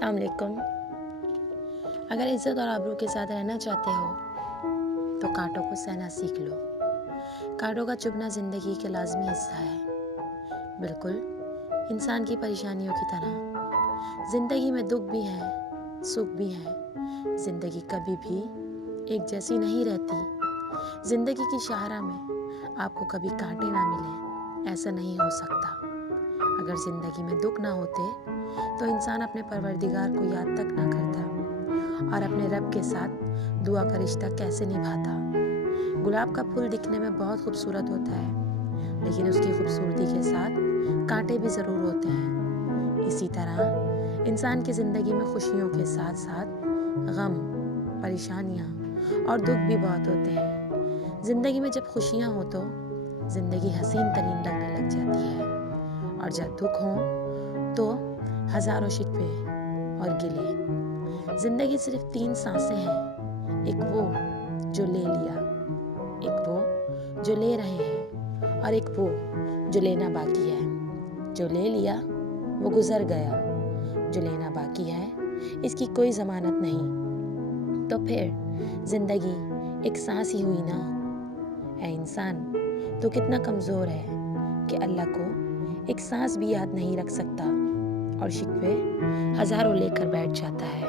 अस्सलाम वालेकुम। अगर इज़्ज़त और आबरू के साथ रहना चाहते हो तो कांटों को सहना सीख लो। कांटों का चुभना ज़िंदगी का लाज़मी हिस्सा है, बिल्कुल इंसान की परेशानियों की तरह। ज़िंदगी में दुख भी हैं, सुख भी हैं। ज़िंदगी कभी भी एक जैसी नहीं रहती। ज़िंदगी की शाहरा में आपको कभी कांटे ना मिले, ऐसा नहीं हो सकता। अगर ज़िंदगी में दुख ना होते तो इंसान अपने परवरदिगार को याद तक ना करता और अपने रब के साथ दुआ का रिश्ता कैसे निभाता। गुलाब का फूल दिखने में बहुत खूबसूरत होता है, लेकिन उसकी खूबसूरती के साथ कांटे भी ज़रूर होते हैं। इसी तरह इंसान की ज़िंदगी में खुशियों के साथ साथ गम, परेशानियाँ और दुख भी बहुत होते हैं। ज़िंदगी में जब खुशियाँ हो तो ज़िंदगी हसीन तरीन लगने लग जाती है, और जब दुख हो तो हज़ारों शिकवे और गिले। ज़िंदगी सिर्फ 3 सांसें हैं, एक वो जो ले लिया, एक वो जो ले रहे हैं और एक वो जो लेना बाकी है। जो ले लिया वो गुज़र गया, जो लेना बाकी है इसकी कोई ज़मानत नहीं। तो फिर ज़िंदगी एक सांस ही हुई ना। ऐ इंसान, तो कितना कमज़ोर है कि अल्लाह को एक सांस भी याद नहीं रख सकता और शिकवे हज़ारों लेकर बैठ जाता है।